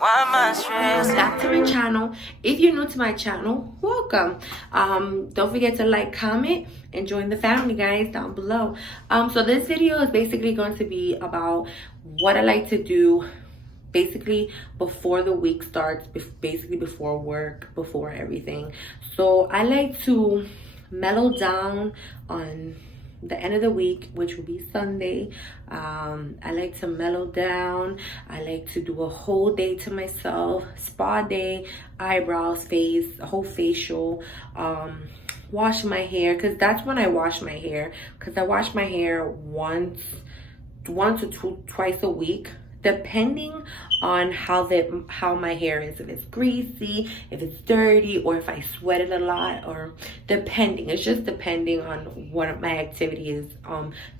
Why am I stressed? Back to my channel. If you're new to my channel, welcome. Don't forget to like, comment, and join the family, guys, down below. So this video is basically going to be about what I like to do basically before the week starts, basically before work, before everything. So I like to mellow down on the end of the week, which will be Sunday. I like to mellow down. I like to do a whole day to myself, spa day, eyebrows, face, a whole facial, wash my hair, because that's when I wash my hair, because I wash my hair once to twice a week, depending on how my hair is, if it's greasy, if it's dirty, or if I sweat it a lot, or it's just depending on what my activity is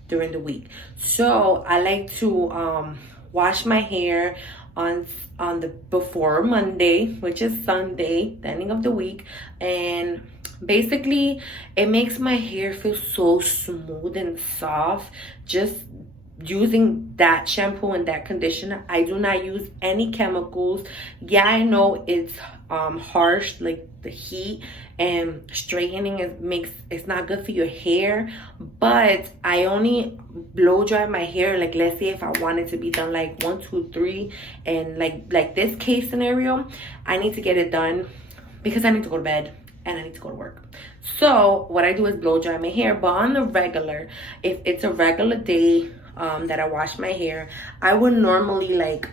during the week. So I like to wash my hair on the before Monday, which is Sunday, the ending of the week, and basically it makes my hair feel so smooth and soft just using that shampoo and that conditioner. I do not use any chemicals. Yeah, I know it's harsh, like the heat, and straightening it's not good for your hair, but I only blow dry my hair, like let's say if I wanted to be done like 1 2 3, and like this case scenario, I need to get it done because I need to go to bed and I need to go to work. So what I do is blow dry my hair. But on the regular, if it's a regular day that I wash my hair, I would normally like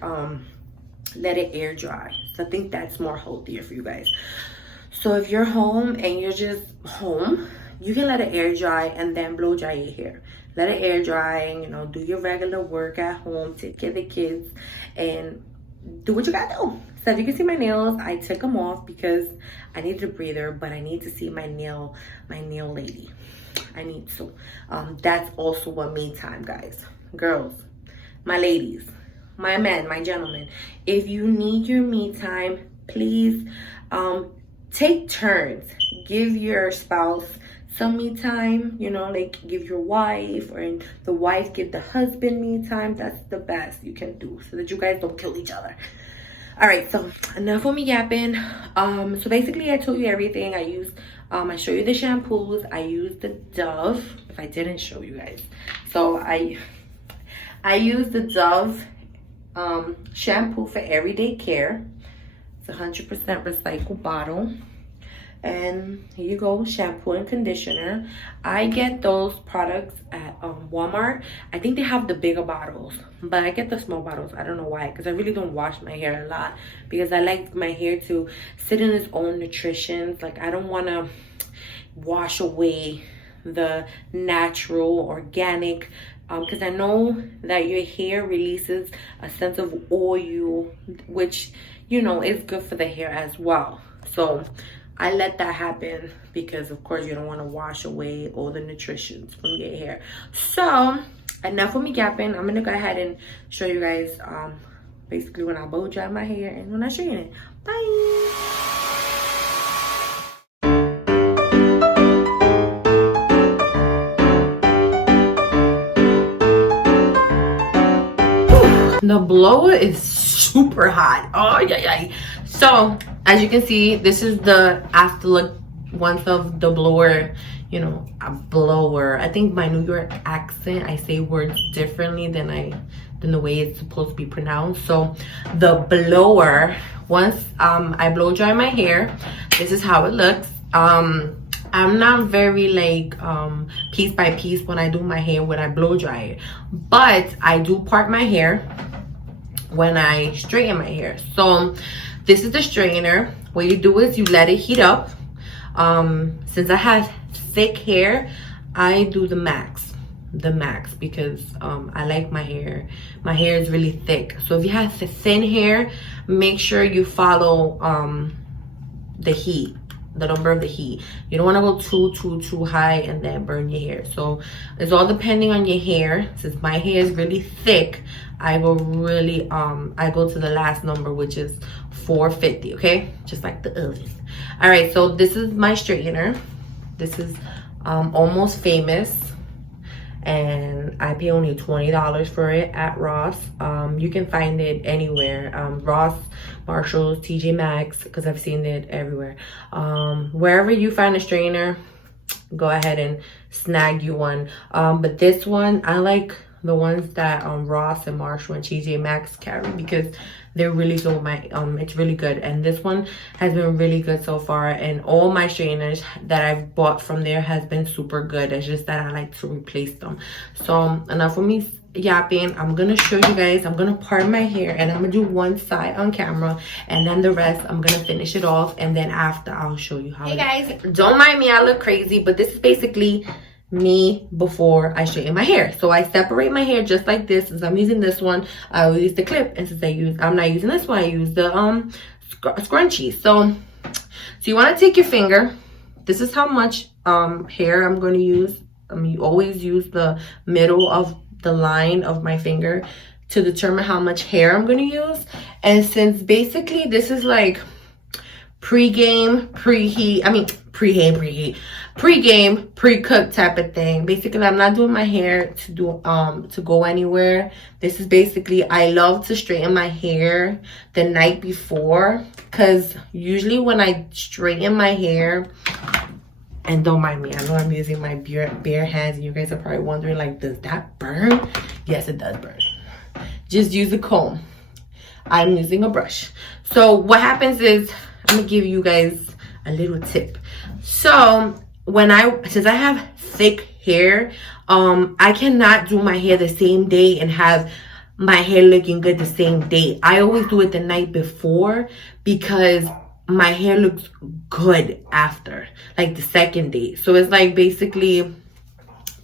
let it air dry. So I think that's more healthier for you guys. So if you're home and you're just home, you can let it air dry and then blow dry your hair. Let it air dry and, you know, do your regular work at home, take care of the kids, and do what you gotta do. So as you can see my nails, I took them off because I needed a breather, but I need to see my nail lady. I need to. That's also what me time, guys. Girls, my ladies, my men, my gentlemen, if you need your me time, please take turns. Give your spouse some me time, you know, like give your wife, or the wife give the husband me time. That's the best you can do so that you guys don't kill each other. All right, so enough of me yapping. So basically I told you everything. I show you the shampoos. I use the Dove, if I didn't show you guys. So I use the Dove shampoo for everyday care. It's 100% recycled bottle. And here you go, shampoo and conditioner. I get those products at Walmart. I think they have the bigger bottles, but I get the small bottles. I don't know why, because I really don't wash my hair a lot, because I like my hair to sit in its own nutrition. Like, I don't want to wash away the natural, organic, because I know that your hair releases a sense of oil, which, you know, is good for the hair as well. So I let that happen because, of course, you don't want to wash away all the nutrition from your hair. So enough of me gapping. I'm gonna go ahead and show you guys basically when I blow dry my hair and when I straighten it. Bye. The blower is super hot. Oh yeah, yeah. So as you can see, this is the after look once of the blower. You know, a blower. I think my New York accent, I say words differently than the way it's supposed to be pronounced. So the blower, once I blow dry my hair, this is how it looks. I'm not very like piece by piece when I do my hair when I blow dry it, but I do part my hair when I straighten my hair. So this is the straightener. What you do is you let it heat up. Since I have thick hair, I do the max because I like my hair is really thick. So if you have thin hair, make sure you follow the heat, the number of the heat. You don't want to go too high and then burn your hair. So it's all depending on your hair. Since my hair is really thick, I go to the last number, which is 450. Okay, just like the others. All right, so this is my straightener. This is Almost Famous, and I pay only $20 for it at Ross. You can find it anywhere. Ross Marshalls, TJ Maxx, because I've seen it everywhere. Wherever you find a straightener, go ahead and snag you one. But this one, I like the ones that Ross and Marshall and TJ Maxx carry, because they're really good. It's really good, and this one has been really good so far, and all my straighteners that I've bought from there has been super good. It's just that I like to replace them. So enough of me yapping. I'm gonna show you guys. I'm gonna part my hair, and I'm gonna do one side on camera, and then the rest I'm gonna finish it off, and then after I'll show you how. Hey guys, don't mind me, I look crazy, but this is basically me before I straighten my hair. So I separate my hair just like this. Since I'm using this one, I will use the clip, and since I'm not using this one, I use the scrunchie. So you want to take your finger. This is how much hair I'm going to use. You always use the middle of the line of my finger to determine how much hair I'm going to use. And since basically this is like pre-game, pre-heat, pre-game, pre-cook type of thing. Basically, I'm not doing my hair to go anywhere. This is basically, I love to straighten my hair the night before, because usually when I straighten my hair, and don't mind me, I know I'm using my bare hands, and you guys are probably wondering, like, does that burn? Yes, it does burn. Just use a comb. I'm using a brush. So what happens is, I'm gonna give you guys a little tip. So since I have thick hair, I cannot do my hair the same day and have my hair looking good the same day. I always do it the night before, because my hair looks good after, like the second day. So it's like basically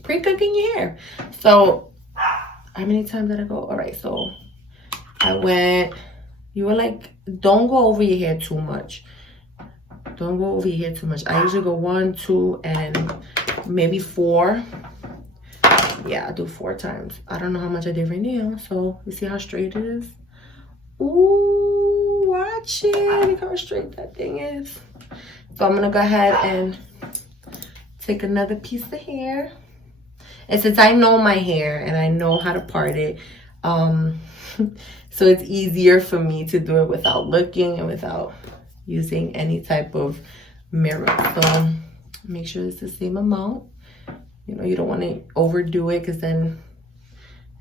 pre-cooking your hair. So how many times did I go? All right, so I went, you were like, don't go over your hair too much. Don't go over your hair too much. I usually go 1, 2, and maybe 4. Yeah, I do 4 times. I don't know how much I did right now. So you see how straight it is? Ooh, watch it. Look how straight that thing is. So I'm gonna go ahead and take another piece of hair. And since I know my hair and I know how to part it, so it's easier for me to do it without looking and without using any type of mirror. So make sure it's the same amount. You know, you don't want to overdo it, because then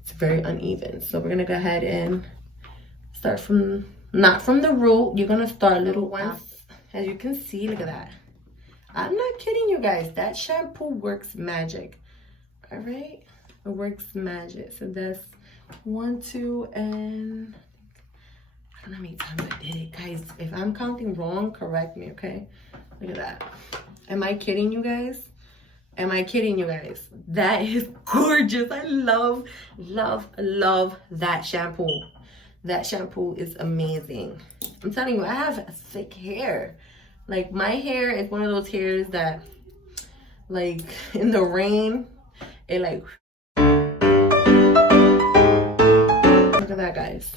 it's very uneven. So we're gonna go ahead and start from, not from the root. You're gonna start little ones. As you can see, look at that. I'm not kidding you guys, that shampoo works magic. All right, it works magic. So that's 1, 2, and I don't know how many times I did it, guys. If I'm counting wrong, correct me, okay? Look at that. Am I kidding you guys? Am I kidding you guys? That is gorgeous. I love, love, love that shampoo. That shampoo is amazing. I'm telling you, I have thick hair. Like, my hair is one of those hairs that, like, in the rain, it like, look at that, guys.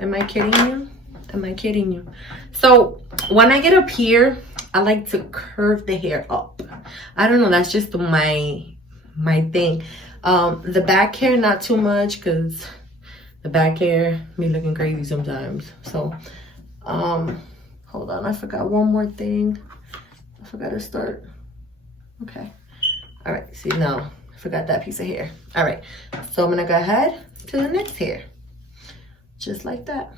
Am I kidding you? Am I kidding you? So when I get up here, I like to curve the hair up. I don't know, that's just my thing. The back hair, not too much, because the back hair be looking crazy sometimes. So hold on, I forgot one more thing. I forgot to start. Okay. All right, see, now I forgot that piece of hair. All right, so I'm gonna go ahead to the next hair. Just like that.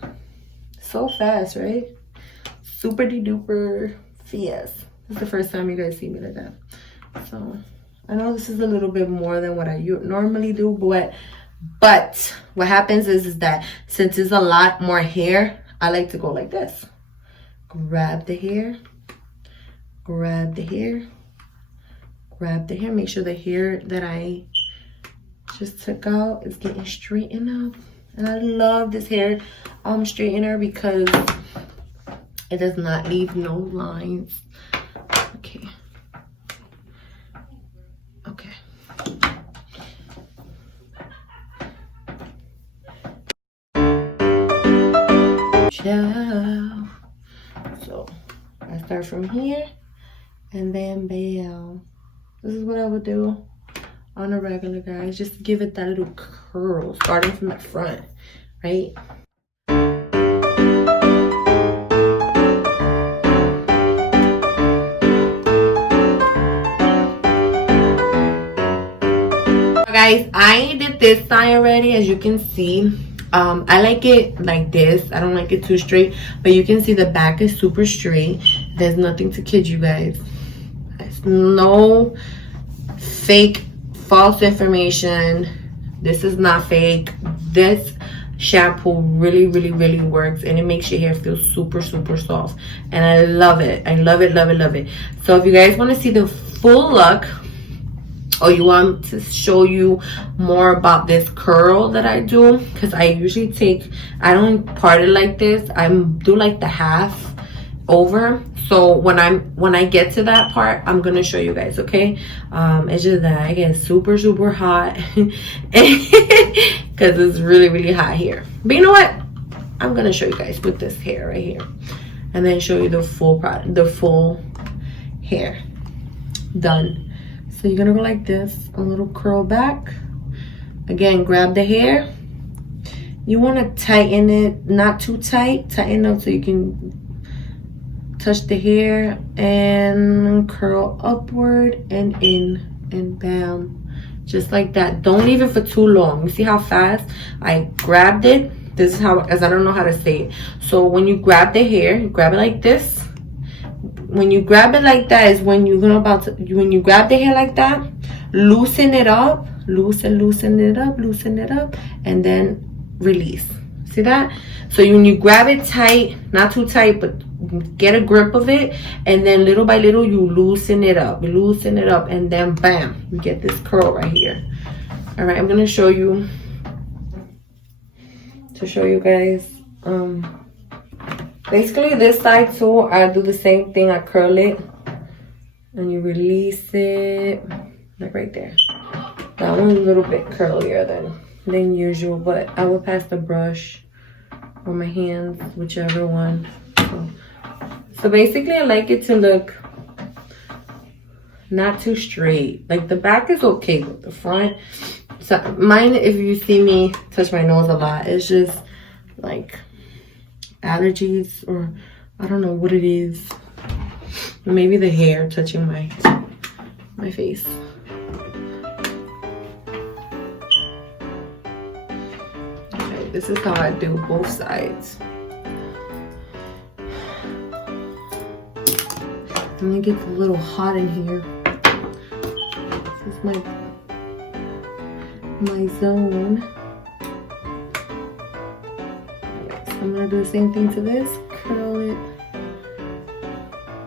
So fast, right? Super duper fast. This is the first time you guys see me like that. So I know this is a little bit more than what I normally do, but what happens is that since it's a lot more hair, I like to go like this. Grab the hair, grab the hair, grab the hair. Make sure the hair that I just took out is getting straightened up. And I love this hair straightener because it does not leave no lines. Okay. Okay. Ciao. So I start from here and then bam. This is what I would do on a regular, guys. Just give it that little curl starting from the front, right? guys, I did this side already, as you can see. I like it like this. I don't like it too straight, but you can see the back is super straight. There's nothing to kid you guys. There's no fake, false information. This is not fake. This shampoo really works, and it makes your hair feel super soft, and I love it. I love it. So if you guys want to see the full look, or you want to show you more about this curl that I do, because I usually I don't part it like this. I do like the half over. So when I get to that part, I'm gonna show you guys, okay? It's just that I get super hot because it's really hot here. But you know what? I'm gonna show you guys with this hair right here, and then show you the full product, the full hair done. So you're gonna go like this, a little curl back. Again, grab the hair. You wanna tighten it, not too tight. Tighten up so you can touch the hair and curl upward and in, and bam. Just like that. Don't leave it for too long. You see how fast I grabbed it? This is how, as I don't know how to say it. So when you grab the hair, you grab it like this. When you grab it like that is when you're when you grab the hair like that, loosen it up, loosen it up, and then release. See that? So when you grab it tight, not too tight, but get a grip of it, and then little by little you loosen it up, and then bam, you get this curl right here. All right, I'm gonna show you guys. Basically this side too, I do the same thing. I curl it and you release it, like right there. That one's a little bit curlier than usual, but I will pass the brush or my hands, whichever one. So basically I like it to look not too straight. Like the back is okay, but the front, so mine, if you see me touch my nose a lot, it's just like allergies, or I don't know what it is. Maybe the hair touching my face. Okay, this is how I do both sides. And it gets a little hot in here. This is my zone. I'm gonna do the same thing to this. Curl it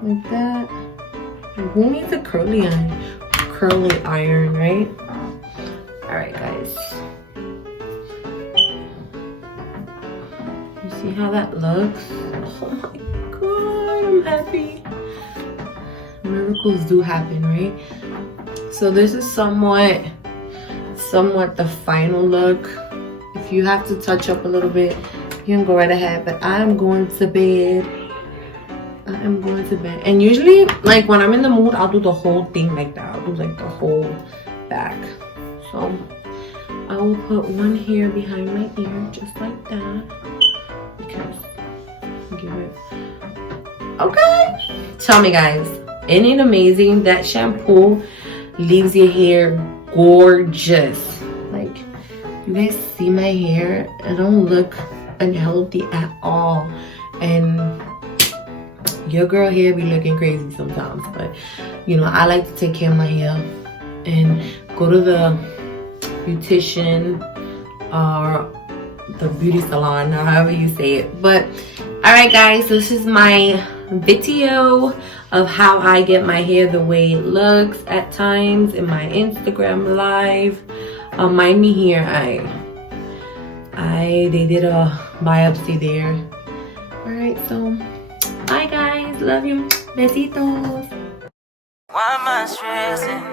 like that. Who needs a curly iron, right? All right, guys. You see how that looks? Oh my God, I'm happy. Miracles do happen, right? So this is somewhat the final look. If you have to touch up a little bit, you can go right ahead, but I'm going to bed. And usually, like when I'm in the mood, I'll do the whole thing like that. I'll do like the whole back. So I will put one hair behind my ear, just like that. Because give it. Okay. Tell me, guys, isn't it amazing? That shampoo leaves your hair gorgeous. Like, you guys see my hair? I don't look unhealthy at all, and your girl hair be looking crazy sometimes, but you know, I like to take care of my hair and go to the beautician or the beauty salon, or however you say it. But all right, guys, this is my video of how I get my hair the way it looks at times in my Instagram live. Mind me here, they did a biopsy there. All right, so bye guys, love you, besitos. Why am I stressing?